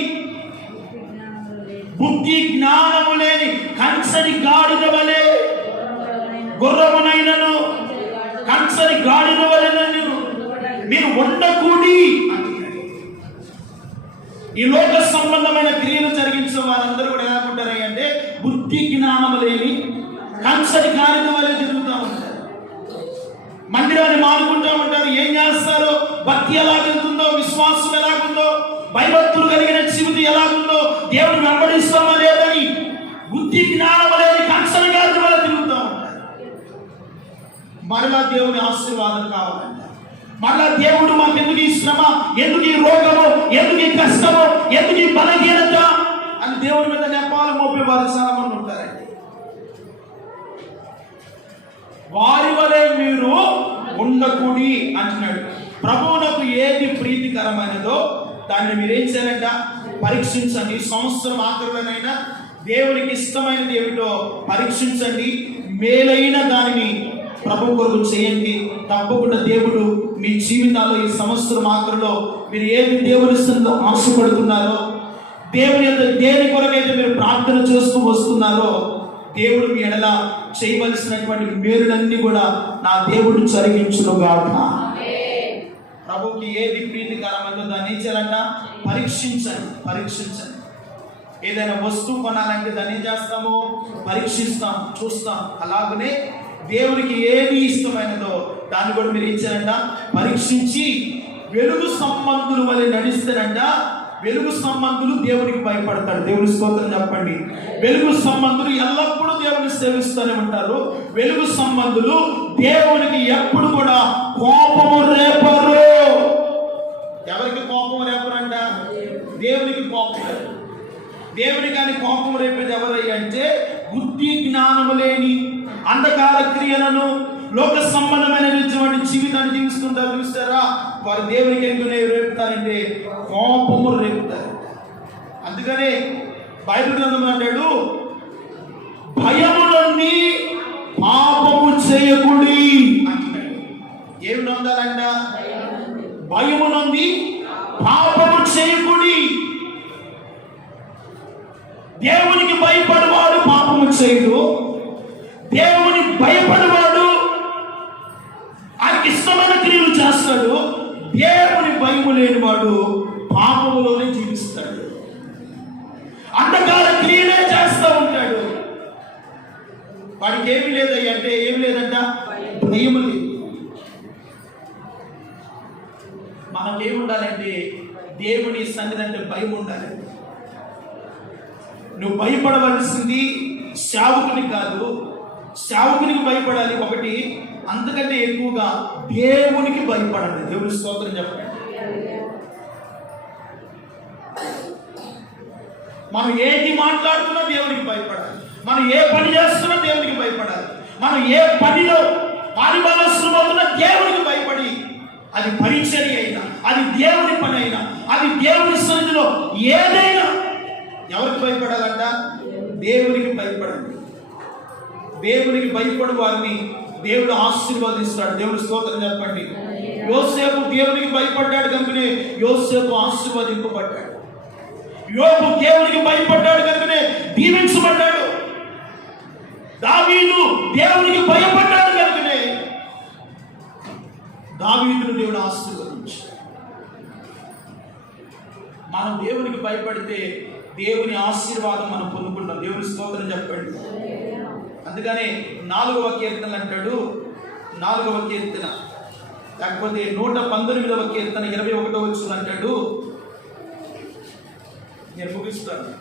బుద్ధి జ్ఞానము లేని కంచడి గాడిద వలె, గుర్రమునైనను కంచడి గాడిద వలెనను మీరు ఉండకూడి. ఈ లోక సంబంధమైన క్రియలు జరిగించిన వారందరూ కూడా ఏమనుకుంటారు అంటే బుద్ధి జ్ఞానం లేని కంచడి గాడిద వలె తిరుగుతూ ఉంటారు. మందిరాన్ని మానుకుంటూ ఉంటారు. ఏం చేస్తారో, భక్తి ఎలాగుందో, విశ్వాసం ఎలాగుందో, భయభక్తులు కలిగిన జీవితం ఎలాగుందో, దేవుడు వెంబడిస్తామా లేదని బుద్ధి జ్ఞానం లేని కంచడి గాడిద వలె తిరుగుతూ ఉంటారు. మరలా దేవుని ఆశీర్వాదం కావాలంట. మళ్ళా దేవుడు మాకు ఎందుకు ఈ శ్రమ, ఎందుకు ఈ రోగము, ఎందుకు ఈ కష్టము, ఎందుకు ఈ బలహీనత అని దేవుడి మీద నెపాలు మోపే వారు చాలా మంది ఉంటారండి. వారి వలె మీరు ఉండకూడి అంటున్నాడు. ప్రభువునకు ఏది ప్రీతికరమైనదో దాన్ని మీరేం చేయాలంట? పరీక్షించండి. సంవత్సరం ఆఖరులోనైనా దేవునికి ఇష్టమైనది ఏమిటో పరీక్షించండి. మేలైన దానిని ప్రభు కొరకు చేయండి. తప్పకుండా దేవుడు మీ జీవితాల్లో ఈ సంవత్సరం ఆఖరులో మీరు ఏది దేవుని స్థలంలో ఆశపడుతున్నారో, దేవుని యొక్క దేని కొరకైతే మీరు ప్రార్థన చేస్తూ వస్తున్నారో, దేవుడు మీ ఎడల చేయవలసినటువంటి మేలులన్నీ కూడా నా దేవుడు జరిగించునుగాక. ప్రభుకి ఏది ప్రీతికరమైందో దాన్ని ఏం చేయాలంట? పరీక్షించండి. పరీక్షించండి. ఏదైనా వస్తువు కొనాలంటే దాన్ని ఏం చేస్తాము? పరీక్షిస్తాం, చూస్తాం. అలాగనే దేవునికి ఏది ఇష్టమైనదో దాన్ని కూడా మీరు ఏం చేయాలంట? పరీక్షించి వెలుగు సంబంధుల వలె నడిస్తేనంట వెలుగు సంబంధులు దేవునికి భయపడతారు. దేవుని స్తోత్రం చెప్పండి. వెలుగు సంబంధులు ఎల్లప్పుడూ దేవుని సేవిస్తూనే ఉంటారు. వెలుగు సంబంధులు దేవునికి ఎప్పుడు కూడా కోపము రేపరు. ఎవరికి కోపం రేపరంట? దేవునికి కోపం రేపరు. దేవుని కానీ కోపం రేపేది ఎవరయ్యా అంటే బుద్ధి జ్ఞానము లేని అంధకార క్రియలను లోక సంబంధమైనటువంటి జీవితాన్ని జీవిస్తుంటారు. చూస్తారా? వారు దేవునికి ఎందుకు రేపుతారంటే కోపము రేపుతారు. అందుకనే బైబిల్ గ్రంథం అంటాడు, భయము నుండి పాపము చేయకుడి అంటున్నాడు. ఏమి నొందాలంట? భయము నుండి పాపము చేయకుడి. దేవునికి భయపడవాడు పాపము చేయడు. దేవుని భయపడవాడు ఆయనకి ఇష్టమైన క్రియలు చేస్తాడు. దేవుని భయము లేనివాడు పాపములోనే జీవిస్తాడు, అంధకార క్రియలే చేస్తూ ఉంటాడు. వాడికి ఏమి లేదయ్యా అంటే ఏమి లేదంట? భయము లేదు. మనకేముండాలంటే దేవుని సన్నిధి అంటే భయం ఉండాలి. నువ్వు భయపడవలసింది సేవకుని కాదు, సేవకునికి భయపడాలి ఒకటి, అంతకంటే ఎక్కువగా దేవునికి భయపడాలి. దేవుని స్తోత్రం చెప్పండి. మనం ఏది మాట్లాడుతున్నా దేవునికి భయపడాలి. మనం ఏ పని చేస్తున్నా దేవునికి భయపడాలి. మనం ఏ పనిలో పారిభాగస్తున్నా దేవునికి భయపడి, అది పరిచర్య అయినా, అది దేవుని పని అయినా, అది దేవుని సన్నిధిలో ఏదైనా ఎవరికి భయపడాలంట? దేవునికి భయపడండి. దేవునికి భయపడు వారిని దేవుడు ఆశీర్వదిస్తాడు. దేవుని స్తోత్రం చెప్పండి. యోసేపు దేవునికి భయపడ్డాడు కనుకనే యోసేపు ఆశీర్వదింపబడ్డాడు. యోబు దేవునికి భయపడ్డాడు కనుకనే దీవించబడ్డాడు. దావీదు దేవునికి భయపడ్డాడు కనుకనే దావీదును దేవుడు ఆశీర్వదించాడు. మనం దేవునికి భయపడితే దేవుని ఆశీర్వాదం మనం పొందుకుంటాం. దేవుని స్తోత్రం చెప్పండి. అందుకనే 4వ కీర్తన అంటాడు, 4వ కీర్తన లేకపోతే 119వ కీర్తన 21వ వచనం అంటాడు. నేను ముగిస్తాను.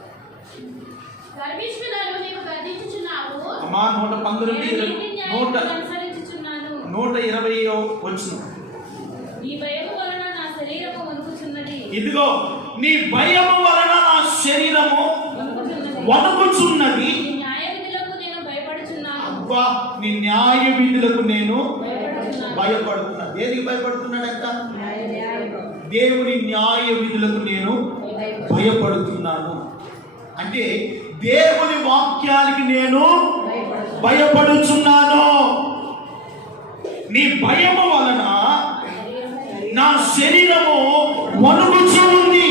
అమ్మా 119 120వ వచనం. ఇదిగో నీ భయము వలన నా శరీరము వణుకుచున్నది. అబ్బా, నీ న్యాయ విధులకు నేను భయపడుతున్నా. దేనికి భయపడుతున్నాడంట? దేవుని న్యాయ విధులకు నేను భయపడుతున్నాను. అంటే దేవుని వాక్యానికి నేను భయపడుచున్నాను. నీ భయము వలన నా శరీరము వణుకుచూ ఉంది.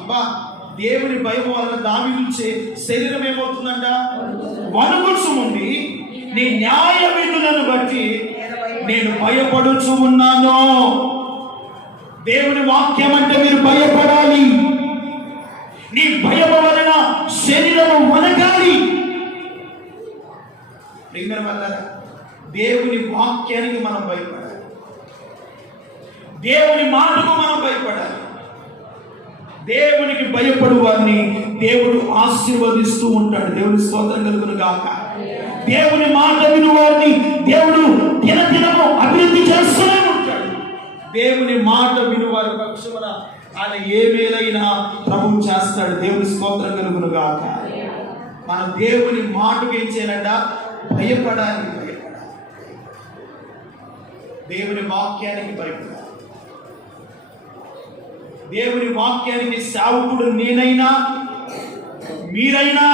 అబ్బా, దేవుని భయం వలన దావీదు శరీరం ఏమవుతుందంట? వణుకుచూ ఉంది. నీ న్యాయ విధులను బట్టి నేను భయపడుచు ఉన్నాను. దేవుని వాక్యం అంటే మీరు భయపడాలి. నీ భయం వలన శరీరము వణకాలి. దేవుని వాక్యానికి మనం భయపడాలి. దేవుని మాటకు మనం భయపడాలి. దేవునికి భయపడు వారిని దేవుడు ఆశీర్వదిస్తూ ఉంటాడు. దేవుని స్తోత్రం కలుగును గాక. దేవుని మాట విను వారిని దేవుడు దినదినము అభివృద్ధి చేస్తూనే ఉంటాడు. దేవుని మాట విను వారి పక్షమున ఆయన ఏ మేలైనా ప్రభువు చేస్తాడు. దేవుని స్తోత్రం కలుగును గాక. మనం దేవుని మాటకు ఏం చేయాలంట? భయపడాలి. దేవుని వాక్యానికి భయపడాలి. దేవుని వాక్యానికి సేవకుడు నేనైనా మీరైనా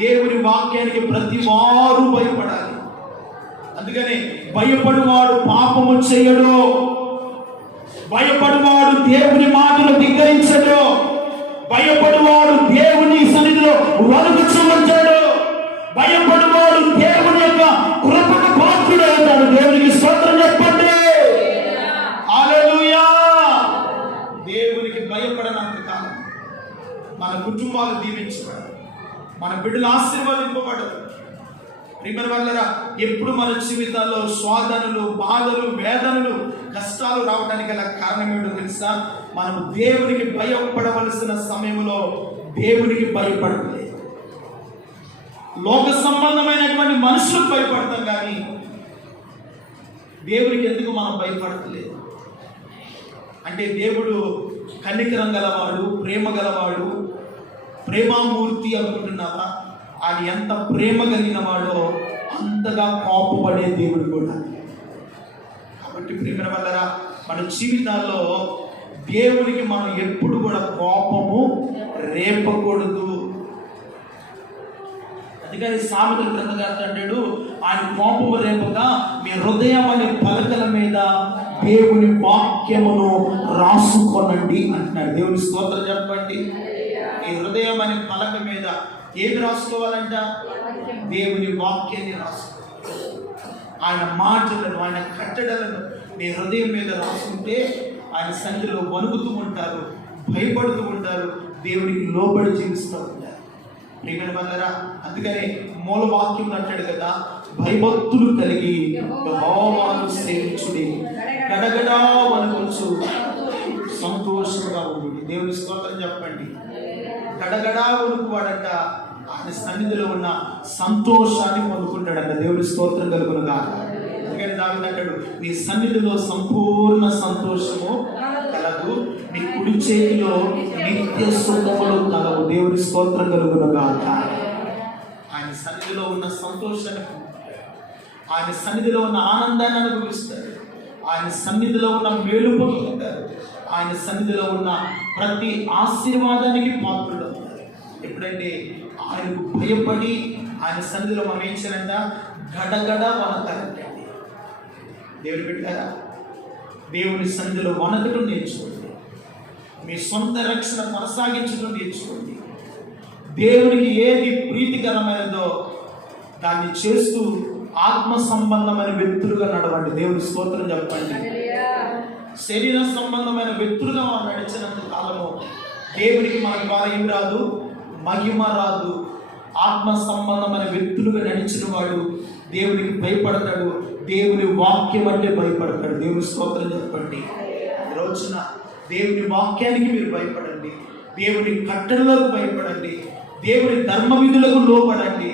దేవుని వాక్యానికి ప్రతి వారు భయపడాలి. అందుకని భయపడువాడు పాపము చేయడు. భయపడువాడు దేవుని మాటలు ధిక్కరించడు. భయపడువాడు దేవుని సన్నిధిలో వణుకుచుంటాడు. భయపడువాడు దేవుని యొక్క కృపకు పాత్రుడు అవుతాడు. దేవునికి స్తోత్రం చెప్పండి. హల్లెలూయా. దేవునికి భయపడనంత కాలం మన కుటుంబాలు దీవించబడరు, మన బిడ్డలు ఆశీర్వదింపబడరు. ప్రియమైన వాళ్ళరా, ఎప్పుడు మన జీవితాల్లో శోధనలు, బాధలు, వేదనలు, కష్టాలు రావడానికి గల కారణం ఏంటో తెలుసా? మనం దేవునికి భయపడవలసిన సమయంలో దేవునికి భయపడలేదు. లోక సంబంధమైనటువంటి మనుషులకు భయపడతాం, కానీ దేవునికి ఎందుకు మనం భయపడలేదు? అంటే దేవుడు కనికరం గలవాడు, ప్రేమ గలవాడు, ప్రేమామూర్తి అనుకుంటున్నావా? ఆయన ఎంత ప్రేమ కలిగిన వాడో అంతగా కోపపడే దేవుడు కూడా. కాబట్టి ప్రియమైన వాళ్ళరా, మన జీవితాల్లో దేవునికి మనం ఎప్పుడు కూడా కోపము రేపకూడదు. అందుకని సామెతల గ్రంథకర్త అంటాడు, ఆయన కోపము రేపగా మీ హృదయం అనే పలకల మీద దేవుని వాక్యమును రాసుకొనండి అంటున్నాడు. దేవుని స్తోత్రం చెప్పండి. ఈ హృదయం అనే పలక మీద ఏది రాసుకోవాలంట? దేవుని వాక్యాన్ని రాసుకోవాలి. ఆయన మాటలను, ఆయన కట్టడలను మీ హృదయం మీద రాసుకుంటే ఆయన సన్నిధిలో వణుకుతూ ఉంటారు, భయపడుతూ ఉంటారు, దేవునికి లోబడి జీవిస్తూ ఉంటారు. ప్రియమైన వాళ్ళరా, అందుకని మూల వాక్యం అంటాడు కదా, భయభక్తులు కలిగి యెహోవాను సేవించుడి, గడగడా వణుకుచు సంతోషంగా ఉండి. దేవుని స్తోత్రం చెప్పండి. గడగడా వణుకువాడంట ఆయన సన్నిధిలో ఉన్న సంతోషాన్ని పొందుకుంటాడంట. దేవుని స్తోత్రం కలుగునుగా. అందుకని దావీదు అంటాడు, నీ సన్నిధిలో సంపూర్ణ సంతోషము కలదు, నీ కుడి చేతిలో నిత్య సుఖములు కలవు. దేవుని స్తోత్రం కలుగునుగా. ఆయన సన్నిధిలో ఉన్న సంతోషాన్ని, ఆయన సన్నిధిలో ఉన్న ఆనందాన్ని అనుభవిస్తారు. ఆయన సన్నిధిలో ఉన్న మేలు పొందుకుంటారు. ఆయన సన్నిధిలో ఉన్న ప్రతి ఆశీర్వాదానికి పాత్రులు అవుతారు. ఎప్పుడంటే ఆయనకు భయపడి ఆయన సన్నిధిలో మనం ఏం చేయాలంట? గడగడ వనకాలండి. దేవుడు పెట్టారా? దేవుని సన్నిధిలో వనకటం నేర్చుకోండి. మీ సొంత రక్షణ కొనసాగించడం నేర్చుకోండి. దేవునికి ఏది ప్రీతికరమైనదో దాన్ని చేస్తూ ఆత్మ సంబంధమైన వ్యక్తులుగా నడవండి. దేవుని స్తోత్రం చెప్పండి. శరీర సంబంధమైన వ్యక్తులుగా మనం నడిచినంత కాలము దేవునికి మన ద్వారా ఏం రాదు? మహిమ రాదు. ఆత్మ సంబంధమైన వ్యక్తులుగా నడిచిన వాడు దేవునికి భయపడతాడు, దేవుని వాక్యం అంటే భయపడతాడు. దేవుని స్తోత్రం చెప్పండి. ఈ రోజున దేవుని వాక్యానికి మీరు భయపడండి, దేవుని కట్టడలకు భయపడండి, దేవుని ధర్మ విధులకు లోపడండి.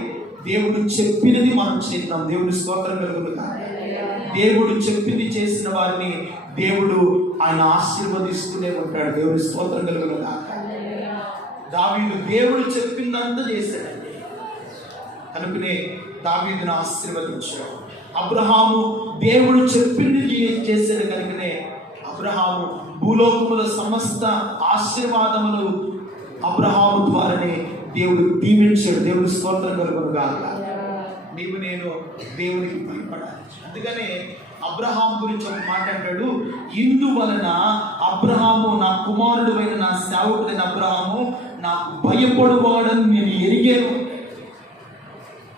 దేవుడు చెప్పినది మనం చేద్దాం. దేవుని స్తోత్రం కలుగునుగా. దేవుడు చెప్పింది చేసిన వారిని దేవుడు ఆయన ఆశీర్వదిస్తూనే ఉంటాడు. దేవుని స్తోత్రం కలుగునుగా. దావీదు దేవుడు చెప్పిందంతా చేశాడండి, కనుకనే దావీదును ఆశీర్వదించాడు. అబ్రహాము దేవుడు చెప్పింది చేశాడు, కనుకనే అబ్రహాము భూలోకముల సమస్త ఆశీర్వాదములు అబ్రహాము ద్వారానే దేవుడు దీవించాడు. దేవుని స్తోత్రం కలుగునుగా. నీవు నేను దేవునికి భయపడాలి. అందుకనే అబ్రహాం గురించి ఒక మాట అంటాడు, ఇందువలన అబ్రహాము నా కుమారుడు అయిన నా సేవకుడైన అబ్రహాము నాకు భయపడువాడని నేను ఎరిగాను.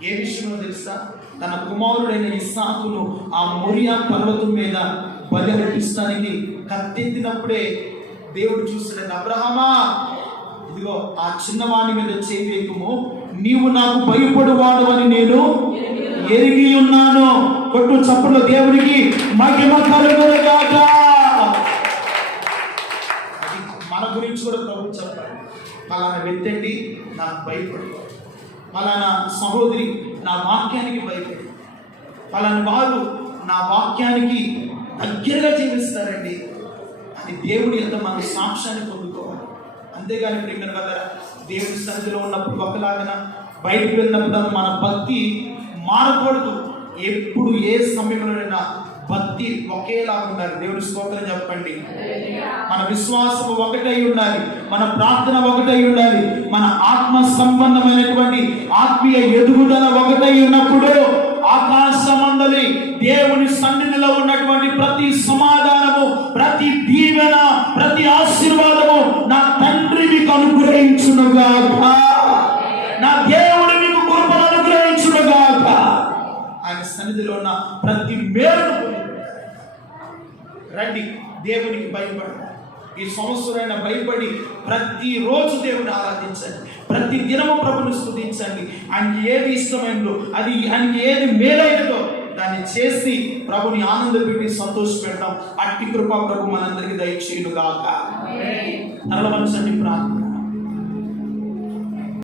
ఏ విషయంలో తెలుసా? తన కుమారుడైన ఇస్సాకును ఆ మొరియా పర్వతం మీద బలి అర్పించడానికి కత్తెత్తినప్పుడే దేవుడు చూస్తున్నాడు, అబ్రహామా ఇదిగో ఆ చిన్నవాణి మీద చేయవేయకము, నీవు నాకు భయపడువాడు అని నేను ఎరిగి ఉన్నాను. కొట్టు చప్పట్లు దేవునికి మహిమ కలుగునుగాక. అది మన గురించి కూడా ప్రభు చెప్పాలి. పలానా వ్యక్తి అండి నాకు భయపడు, పలానా సహోదరి నా వాక్యానికి భయపడు, పలానా వారు నా వాక్యానికి దగ్గరగా జీవిస్తారండి అని దేవుడి యొక్క మన సాక్ష్యాన్ని పొందుకోవాలి. అంతేగాని ప్రియమైన వాళ్ళారా, దేవుని సన్నిధిలో ఉన్నప్పుడు ఒకలాగా బయటకు వెళ్ళినప్పుడు మన భక్తి మారకూడదు. ఎప్పుడు ఏ సమయంలోనైనా భక్తి ఒకేలా ఉండాలి. దేవుని స్తోత్రం చెప్పండి. మన విశ్వాసము ఒకటై ఉండాలి, మన ప్రార్థన ఒకటై ఉండాలి, మన ఆత్మ సంబంధమైనటువంటి ఆత్మీయ ఎదుగుదల ఒకటై ఉన్నప్పుడు ఆకాశ మండలి దేవుని సన్నిధిలో ఉన్నటువంటి ప్రతి సమాధానము, ప్రతి దీవెన, ప్రతి ఆశీర్వాదము నా తండ్రి మీకు అనుగ్రహించునుగాక, నా దేవుడు మీకు కృపను అనుగ్రహించునుగాక. ఆయన సన్నిధిలో ఉన్న ప్రతి మేలును పొందుకుంటారు. రండి దేవునికి భయపడాలి. ఈ సంవత్సరాన్ని భయపడి ప్రతిరోజు దేవుని ఆరాధించండి, ప్రతి దినము ప్రభుని స్తుతించండి. ఆయనకి ఏది ఇష్టమైనదో, అది ఆయనకి ఏది మేలైనదో దాన్ని చేసి ప్రభుని ఆనందపెట్టి సంతోషపెడతాం. అట్టి కృప ప్రభు మనందరికీ దయచేయును గాక. తరల వంచండి ప్రార్థన.